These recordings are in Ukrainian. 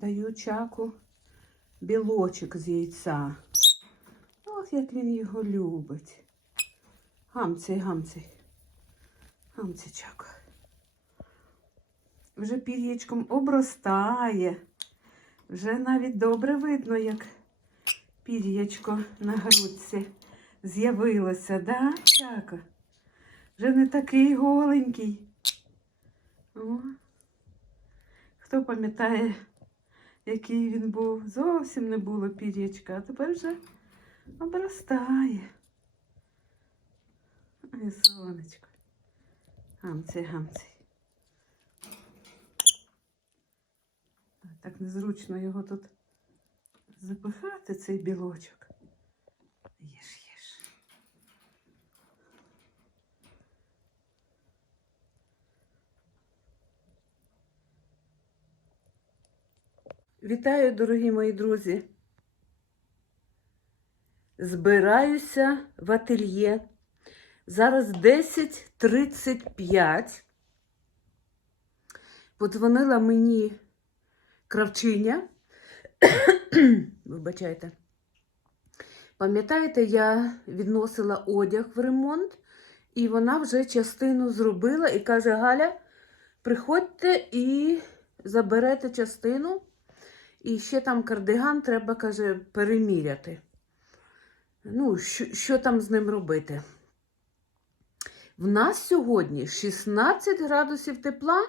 Даю чаку білочок з яйця. Ох, як він його любить. Гамцей, гамцей. Гамцей чаку. Вже пір'ячком обростає. Вже навіть добре видно, як пір'ячко на грудці з'явилося, да, чака? Вже не такий голенький. О. Хто пам'ятає, який він був? Зовсім не було пір'ячка, а тепер вже обростає. Ай, сонечко. Гамцей, гамцей. Так незручно його тут запихати, цей білочок. Їж, їж. Вітаю, дорогі мої друзі. Збираюся в ательє. Зараз 10.35. Подзвонила мені кравчиня. Вибачайте. Пам'ятаєте, я відносила одяг в ремонт, і вона вже частину зробила і каже: Галя, приходьте і заберете частину. І ще там кардиган треба, каже, переміряти. Ну, що, що там з ним робити? В нас сьогодні 16 градусів тепла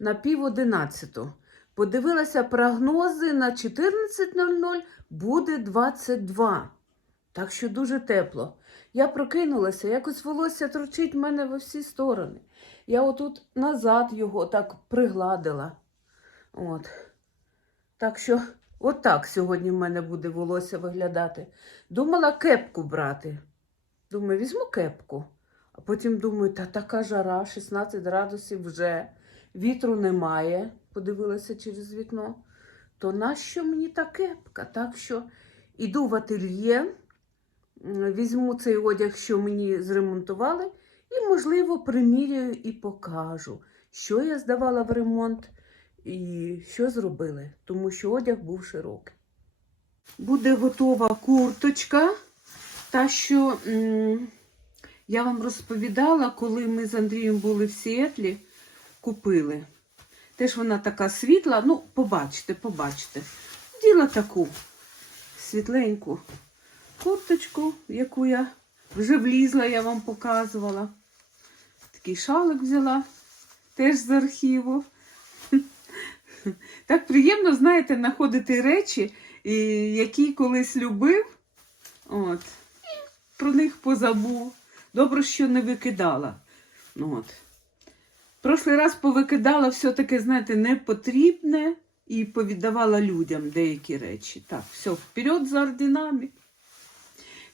на пів одинадцяту. Подивилася прогнози на 14.00 буде 22. Так що дуже тепло. Я прокинулася, якось волосся торчить в мене во всі сторони. Я отут назад його так пригладила. От. Так що, отак сьогодні в мене буде волосся виглядати. Думала кепку брати. Думаю, візьму кепку. А потім думаю, та така жара, 16 градусів вже, вітру немає, подивилася через вікно. То нащо мені та кепка? Так що іду в ательє, візьму цей одяг, що мені зремонтували, і, можливо, приміряю і покажу, що я здавала в ремонт і що зробили, тому що одяг був широкий. Буде готова курточка, та що я вам розповідала, коли ми з Андрієм були в Сіетлі, купили. Теж вона така світла, ну, побачите, побачите. Діла таку світленьку курточку, яку я вже влізла, я вам показувала. Такий шалик взяла, теж з архіву. Так приємно, знаєте, знаходити речі, які колись любив. От. Про них позабув. Добре, що не викидала. От. Прошлий раз повикидала все-таки, знаєте, непотрібне і повіддавала людям деякі речі. Так, все, вперед за орденами.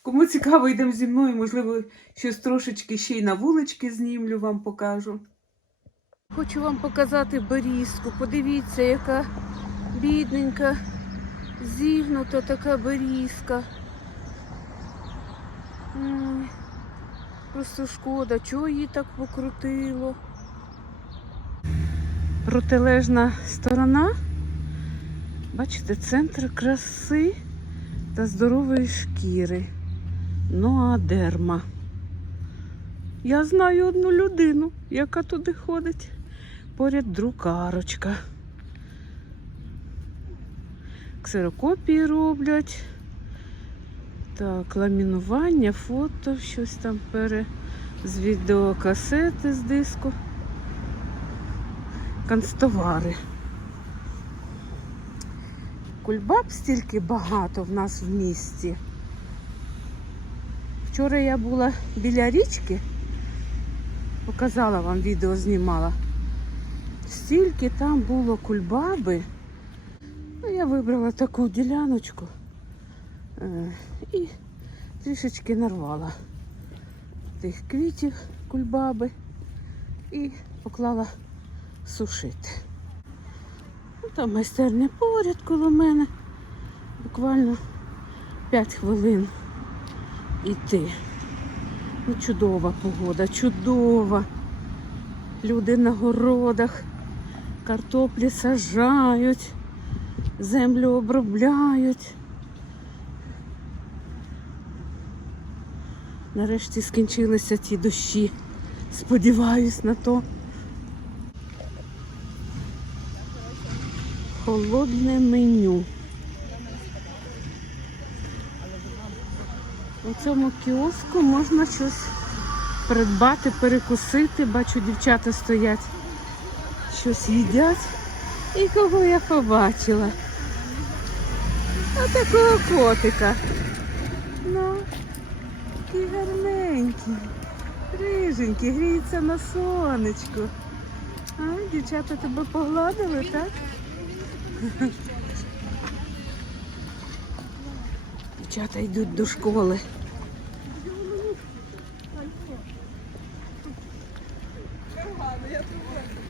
Кому цікаво, йдемо зі мною, можливо, щось трошечки ще й на вулички знімлю, вам покажу. Хочу вам показати берізку. Подивіться, яка бідненька, зігнута така берізка. Просто шкода, чого її так покрутило. Протилежна сторона. Бачите, центр краси та здорової шкіри. Ноадерма. Я знаю одну людину, яка туди ходить. Поряд друкарочка. Ксерокопії роблять. Так, ламінування, фото, щось там пере з відеокасети з диску. Канцтовари. Кульбаб стільки багато в нас в місті. Вчора я була біля річки, показала вам відео, знімала. Стільки там було кульбаби. Ну, я вибрала таку діляночку е, і трішечки нарвала тих квітів кульбаби і поклала сушити. Ну, там майстерня поряд коло мене. Буквально 5 хвилин іти. Ну, чудова погода, чудова. Люди на городах, картоплі сажають. землю обробляють. Нарешті скінчилися ті дощі. Сподіваюсь на то. Холодне меню. У цьому кіоску можна щось придбати, перекусити. Бачу, дівчата стоять, щось їдять. І кого я побачила? А такого котика. Ну, такий гарненький, риженький, гріється на сонечку. А, дівчата тебе погладили, так? Дівчата йдуть до школи.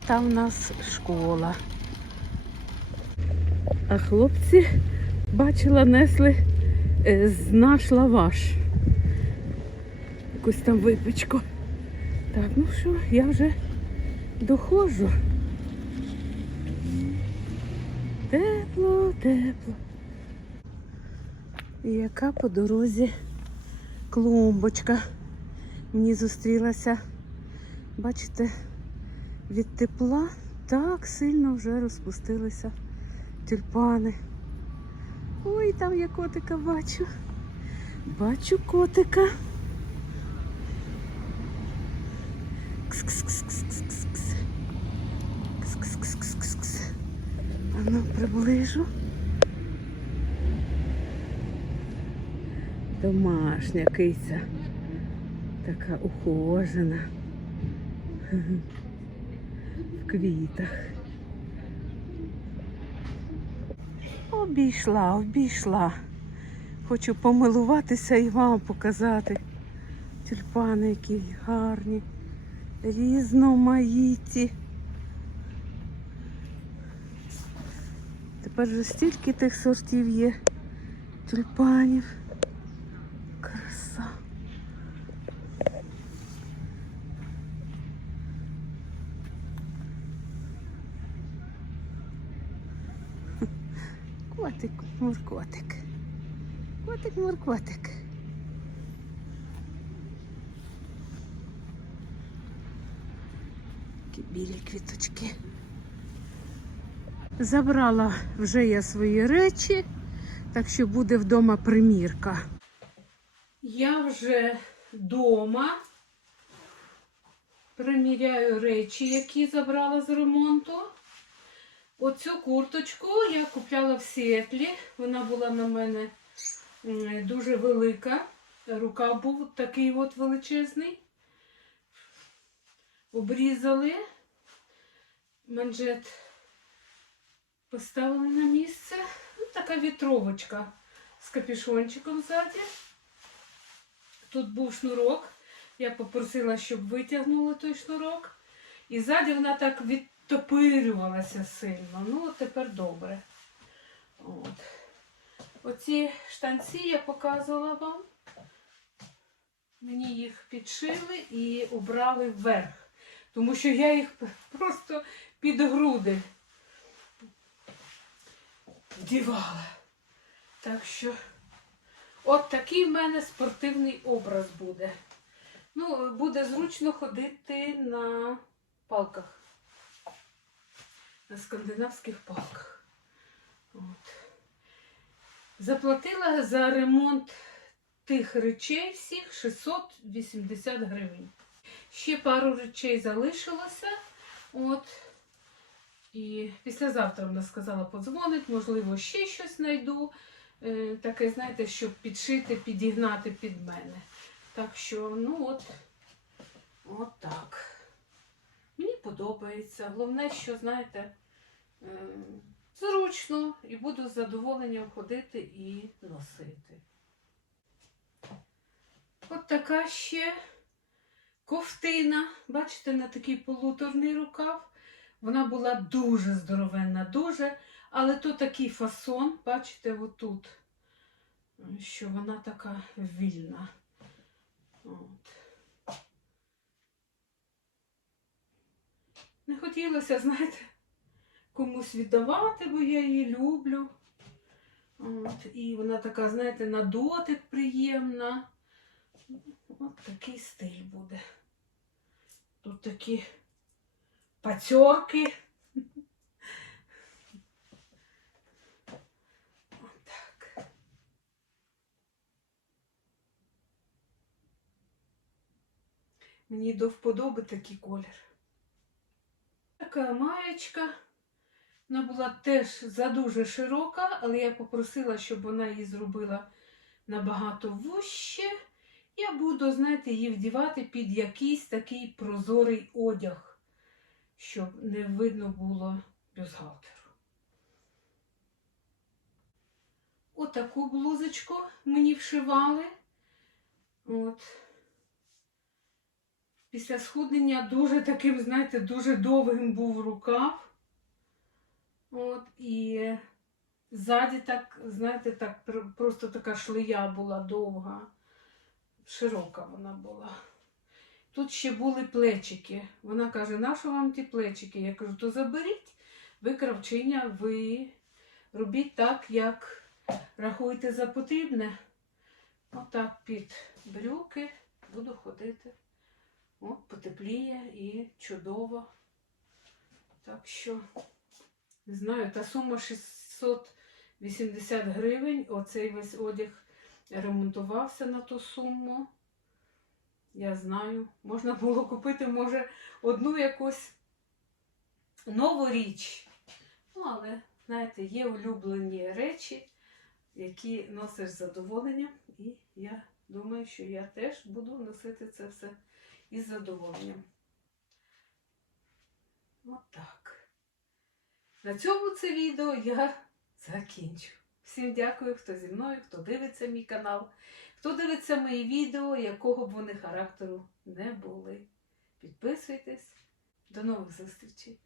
Там в нас школа. А хлопці, бачила, несли е, з наш лаваш. Якусь там випічку. Так, ну що, я вже доходжу. Тепло, тепло. І яка по дорозі клумбочка мені зустрілася. Бачите, від тепла так сильно вже розпустилися тюльпани. Ой, там я котика бачу. Бачу котика. Кс-кс-кс-кс-кс-кс. Кс-кс-кс-кс-кс. А ну, приближу. Домашня киця. Така ухожена. В квітах. Обійшла, обійшла. Хочу помилуватися і вам показати. Тюльпани які гарні, різномаїті. Тепер вже стільки тих сортів є тюльпанів. Краса. Котик, муркотик. Котик, муркотик. Такі білі квіточки. Забрала вже я свої речі, так що буде вдома примірка. Я вже вдома. Приміряю речі, які забрала з ремонту. Оцю курточку я купляла в Сіетлі. Вона була на мене дуже велика. Рукав був такий от величезний. Обрізали. Манжет поставили на місце. Ну, така вітровочка з капюшончиком ззаді. Тут був шнурок. Я попросила, щоб витягнули той шнурок. І ззаді вона так відтопирювалася сильно. Ну, от тепер добре. От. Оці штанці я показувала вам. Мені їх підшили і обрали вверх. Тому що я їх просто під груди вдівала. Так що, от такий в мене спортивний образ буде. Ну, буде зручно ходити на палках. На скандинавських палках. От. Заплатила за ремонт тих речей всіх 680 гривень. Ще пару речей залишилося. От. І післязавтра вона сказала, подзвонить, можливо, ще щось знайду. Е, таке, знаєте, щоб підшити, підігнати під мене. Так що, ну от, от так. Мені подобається. Головне, що, знаєте, зручно і буду з задоволенням ходити і носити. От така ще ковтина. Бачите, на такий полуторний рукав. Вона була дуже здоровенна, дуже, але то такий фасон, бачите, отут, що вона така вільна. От. Не хотілося, знаєте, комусь віддавати, бо я її люблю. От, і вона така, знаєте, на дотик приємна. От такий стиль буде. Тут такі пацьорки. Мені до вподоби такий колір. Така маєчка. Вона була теж задуже широка, але я попросила, щоб вона її зробила набагато вужче. Я буду, знаєте, її вдівати під якийсь такий прозорий одяг, щоб не видно було бюстгальтеру. Отаку блузочку мені вшивали. От. Після схуднення дуже таким, знаєте, дуже довгим був рукав. От, і ззаді так, знаєте, так, просто така шлея була довга, широка вона була. Тут ще були плечики. Вона каже, нащо вам ті плечики? Я кажу, то заберіть, ви кравчиня, ви робіть так, як рахуєте за потрібне. Отак під брюки буду ходити. О, потепліє і чудово. Так що, не знаю, та сума 680 гривень. Оцей весь одяг ремонтувався на ту суму. Я знаю, можна було купити, може, одну якусь нову річ. Ну, але, знаєте, є улюблені речі, які носиш з задоволенням. І я думаю, що я теж буду носити це все із задоволенням. Отак. На цьому це відео я закінчу. Всім дякую, хто зі мною, хто дивиться мій канал, хто дивиться мої відео, якого б вони характеру не були. Підписуйтесь. До нових зустрічей!